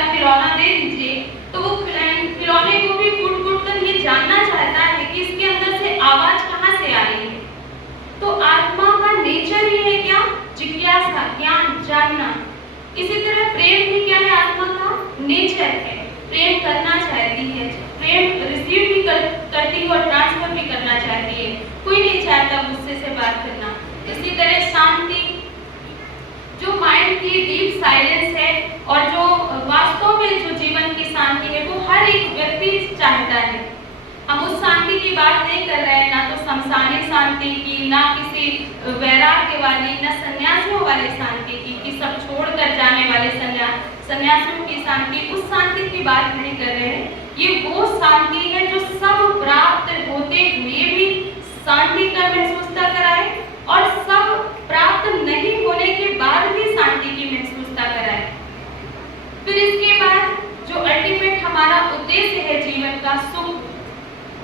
वाला खिलौना दे दीजिए, तो वो खिलौने को भी कूट-कूट कर ये जानना चाहता है कि इसके अंदर से आवाज कहाँ से आ रही है। तो आत्मा का नेचर ही है क्या? जिज्ञासा, ज्ञान, जानना। इसी तरह प्रेम भी क्या है? आत्मा का नेचर है, प्रेम करना चाहती है, प्रेम रिसीव भी करती है और ट्रांसफर भी करना चाहती है। कोई नहीं चाहता गुस्से से बात करना। इसी तरह शांति, जो माइंड की डीप साइलेंस है और जो वास्तव में जो जीवन की शांति है, वो हर एक व्यक्ति चाहता है। हम उस शांति की बात नहीं कर रहे हैं, ना तो शमशानी शांति की, ना किसी वैराग्य वाली, ना सन्यासियों वाली शांति की, कि सब छोड़कर जाने वाले सन्यासियों की शांति, उस शांति की बात नहीं कर रहे हैं। ये वो शांति है जो सब प्राप्त होते हुए भी शांति का महसूसता कराए और सब प्राप्त नहीं होने के बाद भी शांति की महसूसता कराए। फिर इसके बाद जो अल्टीमेट हमारा उद्देश्य है जीवन का, सुख।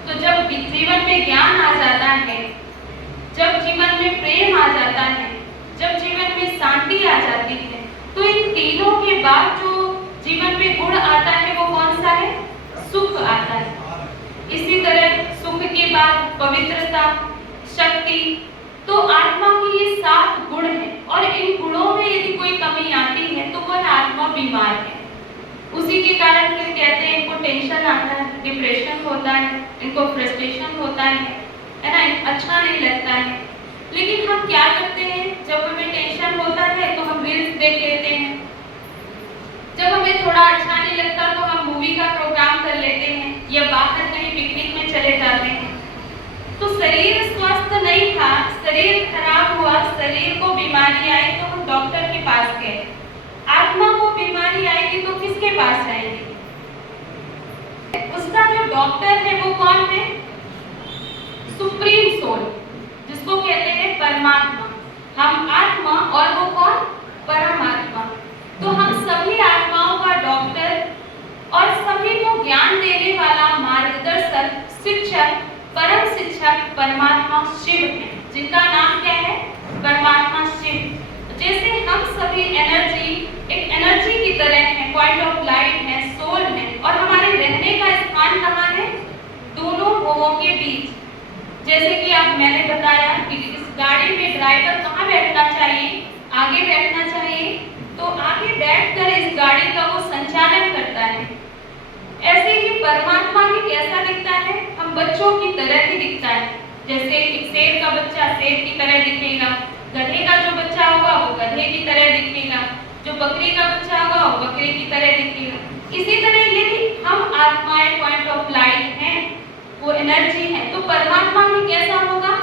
तो जब जीवन में ज्ञान आ जाता है, जब जीवन में प्रेम आ जाता है, जब जीवन में शांति आ जाती है, तो इन तीनों के बाद जो जीवन में गुण आता है वो कौन सा है? सुख आता है। इसी तरह सुख के बाद पवित्रता, शक्ति। तो आत्मा की ये 7 गुण हैं और इन गुणों में यदि कोई कमी आती है तो वह आत्मा बीमार है। उसी के कारण फिर कहते हैं इनको टेंशन आता है, डिप्रेशन होता है, इनको फ्रस्ट्रेशन होता है ना, अच्छा नहीं लगता है। लेकिन हम क्या करते हैं? जब हमें टेंशन होता है तो हम रील्स देख लेते हैं, जब हमें थोड़ा अच्छा नहीं लगता तो हम मूवी का प्रोग्राम कर लेते हैं या बाहर कहीं पिकनिक में चले जाते हैं। तो शरीर स्वस्थ नहीं था, शरीर खराब हुआ, शरीर को बीमारी आई तो हम डॉक्टर के पास गए। आत्मा को बीमारी आएगी तो किसके पास जाएंगे? उसका जो डॉक्टर है वो कौन है? सुप्रीम सोल, जिसको कहते हैं परमात्मा। हम आत्मा और वो कौन? परमात्मा। तो हम सभी आत्माओं का डॉक्टर और सभी को ज्ञान देने वाला मार्गदर्शक, शिक्षक, परम शिक्षक परमात्मा शिव है, जिनका नाम क्या है? परमात्मा शिव। जैसे हम सभी एनर्जी, एक एनर्जी की तरह है, पॉइंट ऑफ लाइट है, सोल है, और हमारे रहने का स्थान कहाँ है? दोनों भवों के बीच। जैसे कि अब मैंने बताया कि इस गाड़ी में ड्राइवर कहाँ बैठना चाहिए? आगे बैठना चाहिए। तो आगे बैठकर इस गाड़ी का वो संचालन करता है। ऐसे ही परमात्मा भी कैसा दिखता है? हम बच्चों की तरह ही दिखता है। जैसे एक शेर का बच्चा शेर की तरह दिखेगा, गधे का जो बच्चा होगा वो गधे की तरह दिखेगा, जो बकरी का बच्चा होगा वो बकरी की तरह दिखेगा। इसी तरह यदि हम आत्माएं पॉइंट ऑफ लाइट हैं, वो एनर्जी है, तो परमात्मा भी कैसा होगा?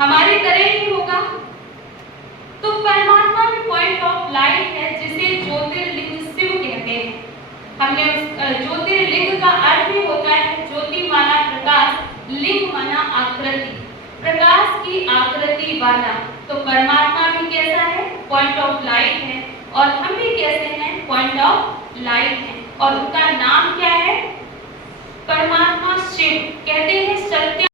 हमारी तरह ही होगा। तो परमात्मा भी पॉइंट ऑफ लाइट है, जिसे ज्योतिर्लिंग शिव कहते हैं। हमने उस ज्योतिर्लिंग का अर्थ भी होता है ज्योति माना प्रकाश, लिंग माना आकृति, प्रकाश की आकृति वाला। तो परमात्मा भी कैसा है? पॉइंट ऑफ लाइट है, और हम भी कैसे हैं? पॉइंट ऑफ लाइट है। और उनका नाम क्या है? परमात्मा शिव। कहते हैं सत्य